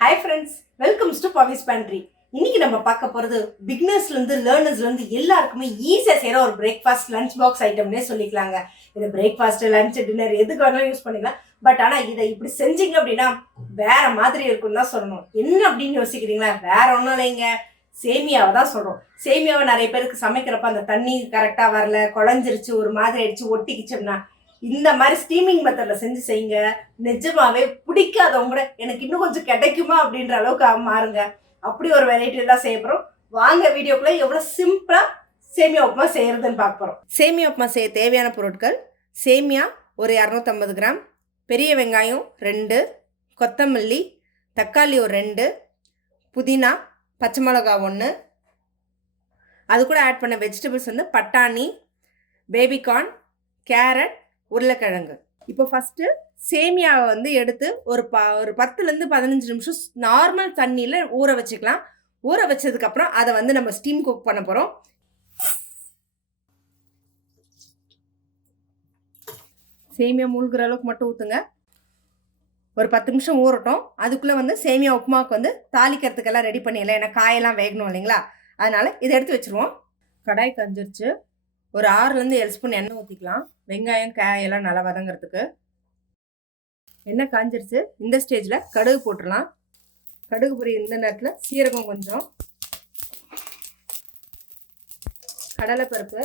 Hi friends, welcomes to Pavis pantry. இன்னைக்கு நம்ம பார்க்க போகிறது பிகினர்ஸ்லேருந்து லேர்னர்ஸ்லேருந்து எல்லாருக்குமே ஈஸியாக செய்கிற ஒரு பிரேக்ஃபாஸ்ட் லஞ்ச் பாக்ஸ் ஐட்டம்னே சொல்லிக்கலாங்க. இது பிரேக்ஃபாஸ்ட், லஞ்ச், டின்னர் எதுக்கு வேணாலும் யூஸ் பண்ணிக்கலாம். பட் ஆனால் இதை இப்படி செஞ்சீங்க அப்படின்னா வேற மாதிரி இருக்குன்னு தான் சொல்லணும். என்ன அப்படின்னு யோசிக்கிறீங்களா? வேற ஒன்றும் இல்லைங்க, சேமியாவை தான் சொல்கிறோம். சேமியாவை நிறைய பேருக்கு சமைக்கிறப்ப அந்த தண்ணி கரெக்டாக வரல, குழஞ்சிருச்சு, ஒரு மாதிரி ஆயிடுச்சு, ஒட்டிக்கிச்சோம்னா இந்த மாதிரி ஸ்டீமிங் மெத்தடில் செஞ்சு செய்யுங்க. நிஜமாவே பிடிக்காதவங்க கூட எனக்கு இன்னும் கொஞ்சம் கிடைக்குமா அப்படின்ற அளவுக்கு மாறுங்க. அப்படி ஒரு வெரைட்டி தான் செய்ய போகிறோம். வாங்க வீடியோக்குள்ளே எவ்வளோ சிம்பிளாக சேமியா உப்புமா செய்கிறதுன்னு பார்க்க போகிறோம். சேமியா உப்புமா செய்ய தேவையான பொருட்கள்: சேமியா ஒரு 250 கிராம், பெரிய வெங்காயம் 2, கொத்தமல்லி, தக்காளி ஒரு 2, புதினா, பச்சை மிளகா 1, அது கூட ஆட் பண்ண வெஜிடபிள்ஸ் வந்து பட்டாணி, பேபிகார்ன், கேரட், உருளைக்கிழங்கு. இப்போ ஃபஸ்ட்டு சேமியாவை வந்து எடுத்து ஒரு 10லேருந்து 15 நிமிஷம் நார்மல் தண்ணியில் ஊற வச்சுக்கலாம். ஊற வச்சதுக்கப்புறம் அதை வந்து நம்ம ஸ்டீம் குக் பண்ண போகிறோம். சேமியா மூழ்கிற அளவுக்கு மட்டும் ஊற்றுங்க. ஒரு 10 நிமிஷம் ஊறட்டும். அதுக்குள்ளே வந்து சேமியா உப்புமாவுக்கு வந்து தாளிக்கிறதுக்கெல்லாம் ரெடி பண்ணிடலாம். ஏன்னா காயெல்லாம் வேகணும் இல்லைங்களா, அதனால் இதை எடுத்து வச்சுருவோம். கடாய் காஞ்சிருச்சு. ஒரு 6லேருந்து 7 ஸ்பூன் எண்ணெய் ஊற்றிக்கலாம். வெங்காயம் காயெல்லாம் நல்லா வதங்கிறதுக்கு. எண்ணெய் காஞ்சிருச்சு. இந்த ஸ்டேஜில் கடுகு போட்டுடலாம். கடுகு பொரிய இந்த நேரத்தில் சீரகம் கொஞ்சம், கடலைப்பருப்பு,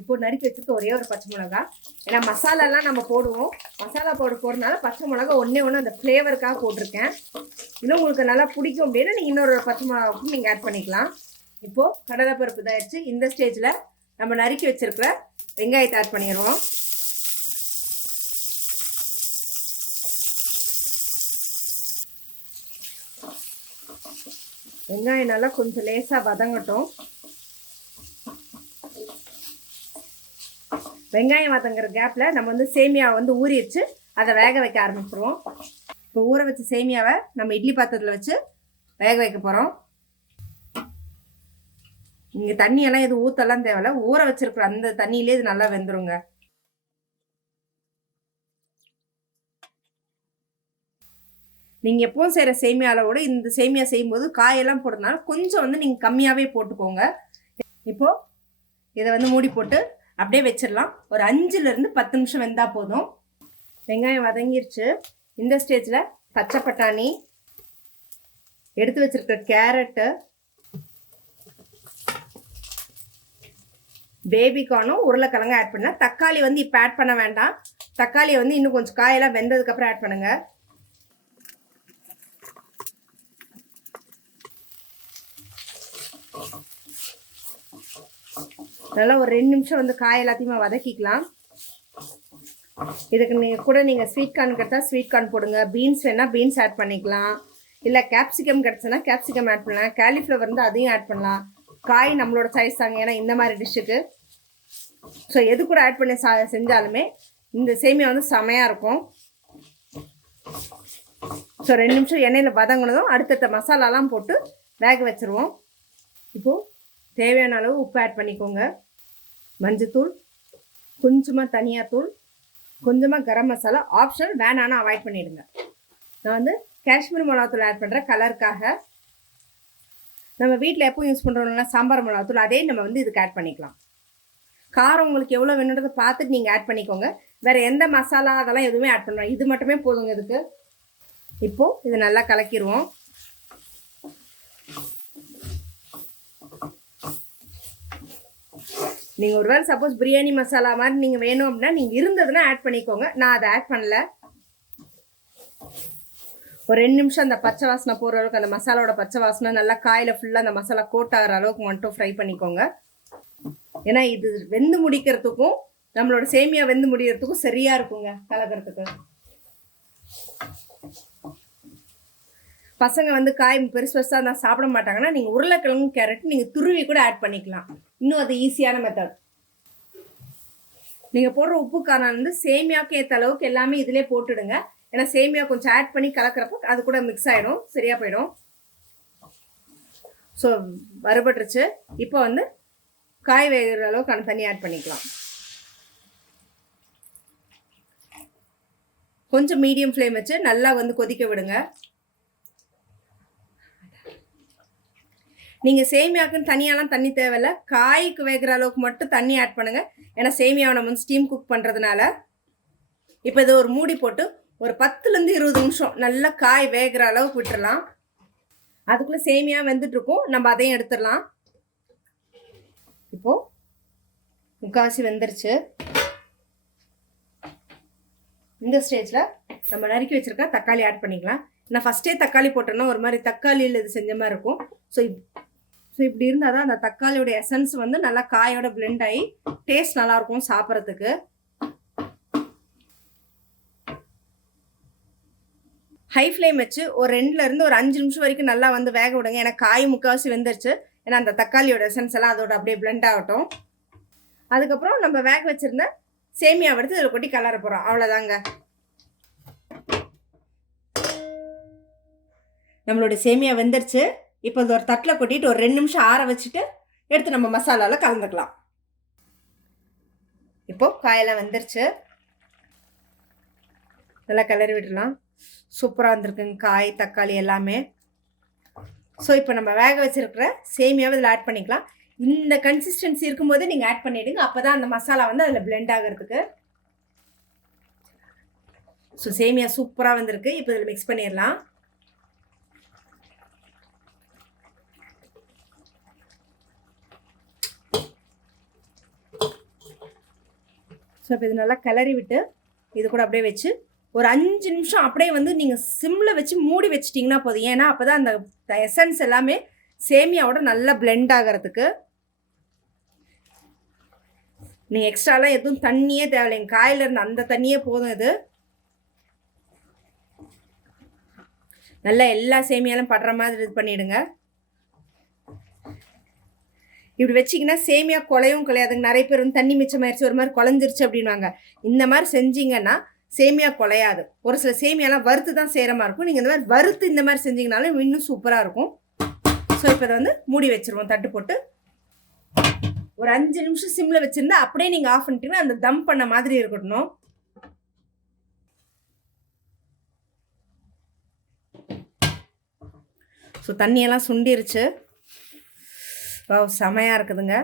இப்போ நறுக்கி வச்சுட்டு ஒரே ஒரு பச்சை மிளகா. ஏன்னா மசாலாலாம் நம்ம போடுவோம், மசாலா போடுறதுனால பச்சை மிளகா ஒன்றே அந்த ஃப்ளேவருக்காக போட்டிருக்கேன். இன்னும் உங்களுக்கு நல்லா பிடிக்கும் அப்படின்னா நீங்கள் இன்னொரு பச்சை மிளகாவுக்கும் நீங்கள் ஆட் பண்ணிக்கலாம். இப்போது கடலைப்பருப்பு இதாகிடுச்சு. இந்த ஸ்டேஜில் நம்ம நறுக்கி வச்சுருக்கிற வெங்காயத்தை ஆட் பண்ணிடுவோம். வெங்காயம் நல்லா கொஞ்சம் லேசாக வதங்கட்டும். வெங்காயம் வதங்குற கேப்பில் நம்ம வந்து சேமியாவை வந்து ஊறிச்சு அதை வேக வைக்க ஆரம்பிச்சிருவோம். இப்போ ஊற வச்ச சேமியாவை நம்ம இட்லி பாத்திரத்தில் வச்சு வேக வைக்க போகிறோம். இங்கே தண்ணியெல்லாம் எதுவும் ஊற்றலாம் தேவையில்ல, ஊற வச்சிருக்கிற அந்த தண்ணியிலே இது நல்லா வெந்துருங்க. நீங்கள் எப்பவும் செய்கிற சேமியாவோட இந்த சேமியா செய்யும்போது காயெல்லாம் போடுறதுனால கொஞ்சம் வந்து நீங்கள் கம்மியாகவே போட்டுக்கோங்க. இப்போது இதை வந்து மூடி போட்டு அப்படியே வச்சிடலாம். ஒரு 5லேருந்து 10 நிமிஷம் வெந்தால் போதும். வெங்காயம் வதங்கிருச்சு. இந்த ஸ்டேஜில் பச்சை பட்டாணி, எடுத்து வச்சிருக்கிற கேரட்டு, பேபிகார்னும் உருளைக்கிழங்கு ஆட் பண்ண. தக்காளி வந்து இப்போ ஆட் பண்ண வேண்டாம். தக்காளியை வந்து இன்னும் கொஞ்சம் காயெல்லாம் வெந்ததுக்கப்புறம் ஆட் பண்ணுங்க. நல்லா ஒரு 2 நிமிஷம் வந்து காய் எல்லாத்தையுமே வதக்கிக்கலாம். இதுக்கு நீங்கள் ஸ்வீட் கார்ன் கிடைச்சா ஸ்வீட் கார்ன் போடுங்க. பீன்ஸ் வேணால் பீன்ஸ் ஆட் பண்ணிக்கலாம். இல்லை கேப்சிகம் கிடச்சுன்னா கேப்சிகம் ஆட் பண்ணலாம். காலிஃப்ளவர் வந்து அதையும் ஆட் பண்ணலாம். காய் நம்மளோட சைஸ் தாங்க, ஏன்னா இந்த மாதிரி டிஷ்ஷுக்கு. ஸோ எது கூட ஆட் பண்ணி செஞ்சாலுமே இந்த சேமியா வந்து செமையாக இருக்கும். ஸோ 2 நிமிஷம் எண்ணெயில் வதங்கினதும் அடுத்தடுத்த மசாலாலாம் போட்டு வேக வச்சுருவோம். இப்போது தேவையான அளவு உப்பு ஆட் பண்ணிக்கோங்க. மஞ்சத்தூள், கொஞ்சமாக தனியாத்தூள், கொஞ்சமாக கரம் மசாலா. ஆப்ஷனல், வேணான்னா அவாய்ட் பண்ணிவிடுங்க. நான் வந்து காஷ்மீர் மிளகாத்தூள் ஆட் பண்ணுறேன் கலருக்காக. நம்ம வீட்டில் எப்போ யூஸ் பண்ணுறோம்னா சாம்பார் மிளகாத்தூள், அதே நம்ம வந்து இதுக்கு ஆட் பண்ணிக்கலாம். காரம் உங்களுக்கு எவ்வளோ வேணுன்றதை பார்த்துட்டு நீங்கள் ஆட் பண்ணிக்கோங்க. வேறு எந்த மசாலா அதெல்லாம் எதுவுமே ஆட் பண்ணுறோம், இது மட்டுமே போதுங்க இதுக்கு. இப்போது இது நல்லா கலக்கிடுவோம். நீங்கள் ஒருவேளை சப்போஸ் பிரியாணி மசாலா மாதிரி நீங்கள் வேணும் அப்படின்னா நீங்கள் இருந்ததுன்னா ஆட் பண்ணிக்கோங்க. நான் அதை ஆட் பண்ணல. ஒரு 2 நிமிஷம் அந்த பச்சை வாசனை போகிற அளவுக்கு, அந்த மசாலாவோட பச்சை வாசனை நல்லா காயில் ஃபுல்லாக அந்த மசாலா கோட் ஆகிற அளவுக்கு மட்டும் ஃப்ரை பண்ணிக்கோங்க. ஏன்னா இது வெந்து முடிக்கிறதுக்கும் நம்மளோட சேமியா வெந்து முடிக்கிறதுக்கும் சரியாக இருக்குங்க கலக்கிறதுக்கு. பசங்க வந்து காய் பெருசு பெருசாக இருந்தால் சாப்பிட மாட்டாங்கன்னா நீங்கள் உருளைக்கிழங்கு கேரட் நீங்கள் துருவி கூட ஆட் பண்ணிக்கலாம். இன்னும் அது ஈஸியான மெத்தட். நீங்கள் போடுற உப்பு காரம் வந்து சேமியாவுக்கு ஏற்ற அளவுக்கு எல்லாமே இதிலே போட்டுடுங்க. ஏன்னா சேமியா கொஞ்சம் ஆட் பண்ணி கலக்கிறப்போ அது கூட மிக்ஸ் ஆகிடும், சரியாக போயிடும். ஸோ வறுபட்டுருச்சு. இப்போ வந்து காய் வேகிற அளவுக்கான தண்ணி ஆட் பண்ணிக்கலாம். கொஞ்சம் மீடியம் ஃப்ளேம் வச்சு நல்லா வந்து கொதிக்க விடுங்க. நீங்கள் சேமியாவுக்குன்னு தனியாலாம் தண்ணி தேவையில்ல, காய்க்கு வேகிற அளவுக்கு மட்டும் தண்ணி ஆட் பண்ணுங்கள். ஏன்னா சேமியாவை நம்ம வந்து ஸ்டீம் குக் பண்ணுறதுனால. இப்போ இதை ஒரு மூடி போட்டு ஒரு 10லேருந்து 20 நிமிஷம் நல்லா காய் வேகிற அளவுக்கு விட்டுடலாம். அதுக்குள்ளே சேமியா வெந்துட்டுருக்கும், நம்ம அதையும் எடுத்துடலாம். இப்போது முக்கால்வாசி வெந்துருச்சு. இந்த ஸ்டேஜில் நம்ம நறுக்கி வச்சுருக்க தக்காளி ஆட் பண்ணிக்கலாம். நான் ஃபஸ்ட்டே தக்காளி போட்டேன்னா ஒரு மாதிரி தக்காளியில் இது செஞ்ச மாதிரி இருக்கும். ஸோ இப்படி இருந்தால் தான் அந்த தக்காளியோட எசன்ஸ் வந்து நல்லா காயோட பிளெண்ட் ஆகி டேஸ்ட் நல்லாயிருக்கும் சாப்பிட்றதுக்கு. ஹை ஃப்ளேம் வச்சு ஒரு 2லேருந்து ஒரு 5 நிமிஷம் வரைக்கும் நல்லா வந்து வேக விடுங்க. ஏன்னா காய் முக்கால்வாசி வெந்துருச்சு. ஏன்னா அந்த தக்காளியோட எசன்ஸ் எல்லாம் அதோட அப்படியே பிளெண்ட் ஆகட்டும். அதுக்கப்புறம் நம்ம வேக வச்சுருந்த சேமியா எடுத்து இதில் கொட்டி கலர போகிறோம். அவ்வளோதாங்க. நம்மளோட சேமியா வெந்துருச்சு. இப்போ இது ஒரு தட்டில் கொட்டிட்டு ஒரு 2 நிமிஷம் ஆற வச்சுட்டு எடுத்து நம்ம மசாலாவில் கலந்துக்கலாம். இப்போது காயெல்லாம் வெந்துருச்சு, நல்லா கிளறி விடலாம். சூப்பராக வந்திருக்குங்க காய் தக்காளி எல்லாமே. ஸோ இப்போ நம்ம வேக வச்சுருக்கிற சேமியாவை இதில் ஆட் பண்ணிக்கலாம். இந்த கன்சிஸ்டன்சி இருக்கும்போது நீங்கள் ஆட் பண்ணிவிடுங்க. அப்போ தான் அந்த மசாலா வந்து அதில் பிளெண்ட் ஆகிறதுக்கு. ஸோ சேமியா சூப்பராக வந்திருக்கு. இப்போ இதில் மிக்ஸ் பண்ணிடலாம். ஸோ இப்போ இது நல்லா கிளறி விட்டு இது கூட அப்படியே வச்சு ஒரு 5 நிமிஷம் அப்படியே வந்து நீங்கள் சிம்மில் வச்சு மூடி வச்சிட்டிங்கன்னா போதும். ஏன்னா அப்போ தான் அந்த எசன்ஸ் எல்லாமே சேமியாவோட நல்லா பிளெண்ட் ஆகிறதுக்கு. நீங்கள் எக்ஸ்ட்ராலாம் எதுவும் தண்ணியே தேவையில்லைங்க, காயில் இருந்து அந்த தண்ணியே போதும். இது நல்லா எல்லா சேமியாலும் படுற மாதிரி இது பண்ணிவிடுங்க. இப்படி வச்சிங்கன்னா சேமியா குலையும் குலையாதுங்க. நிறைய பேர் வந்து தண்ணி மிச்சமாயிருச்சு ஒரு மாதிரி குழஞ்சிருச்சு அப்படின்வாங்க. இந்த மாதிரி செஞ்சிங்கன்னா சேமியா குலையாது. ஒரு சில சேமியாலாம் வறுத்து தான் செய்கிற மாதிரி இருக்கும். நீங்கள் இந்த மாதிரி வறுத்து இந்த மாதிரி செஞ்சிங்கனாலும் இன்னும் சூப்பராக இருக்கும். ஸோ இப்போ இதை வந்து மூடி வச்சுருவோம். தட்டு போட்டு ஒரு 5 நிமிஷம் சிம்மில் வச்சுருந்தா அப்படியே நீங்கள் ஆஃப் பண்ணிட்டீங்கன்னா அந்த தம் பண்ண மாதிரி இருக்கணும். ஸோ தண்ணியெல்லாம் சுண்டிருச்சு. செமையாக இருக்குதுங்க.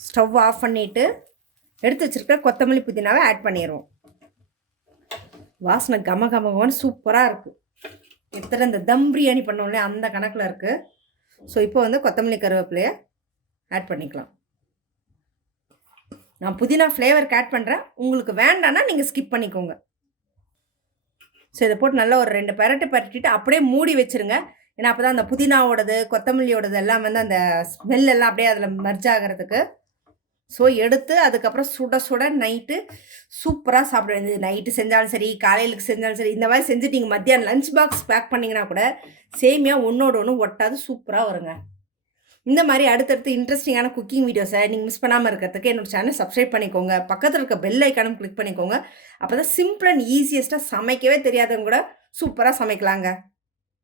ஸ்டவ் ஆஃப் பண்ணிவிட்டு எடுத்து வச்சுருக்க கொத்தமல்லி புதினாவை ஆட் பண்ணிடுவோம். வாசனை கம கமகமான சூப்பராக இருக்குது. எத்தனை இந்த தம் பிரியாணி பண்ணோம்ல அந்த கணக்கில் இருக்குது. ஸோ இப்போ வந்து கொத்தமல்லி கருவேப்பிலையை ஆட் பண்ணிக்கலாம். நான் புதினா ஃப்ளேவருக்கு ஆட் பண்ணுறேன், உங்களுக்கு வேண்டான்னா நீங்கள் ஸ்கிப் பண்ணிக்கோங்க. ஸோ இதை போட்டு நல்லா ஒரு 2 பரட்டிட்டு அப்படியே மூடி வச்சுருங்க. ஏன்னா அப்போ தான் அந்த புதினாவோடது கொத்தமல்லியோடது எல்லாம் வந்து அந்த ஸ்மெல் எல்லாம் அப்படியே அதில் மர்ஜ் ஆகிறதுக்கு. ஸோ எடுத்து அதுக்கப்புறம் சுட சுட நைட்டு சூப்பராக சாப்பிட வேண்டியது. நைட்டு செஞ்சாலும் சரி, காலையிலுக்கு செஞ்சாலும் சரி, இந்த மாதிரி செஞ்சுட்டு நீங்கள் மத்தியானம் லஞ்ச் பாக்ஸ் பேக் பண்ணிங்கன்னா கூட சேமியா ஒன்றோடு ஒன்று ஒட்டாது, சூப்பராக வருங்க. இந்த மாதிரி அடுத்தடுத்து இன்ட்ரெஸ்டிங்கான குக்கிங் வீடியோஸை நீங்கள் மிஸ் பண்ணாமல் இருக்கிறதுக்கு என்னோட சேனல் சப்ஸ்கிரைப் பண்ணிக்கோங்க. பக்கத்தில் இருக்க பெல் ஐக்கானும் கிளிக் பண்ணிக்கோங்க. அப்போ தான் சிம்பிள் அண்ட் ஈஸியஸ்ட்டாக சமைக்கவே தெரியாதவங்க கூட சூப்பராக சமைக்கலாங்க.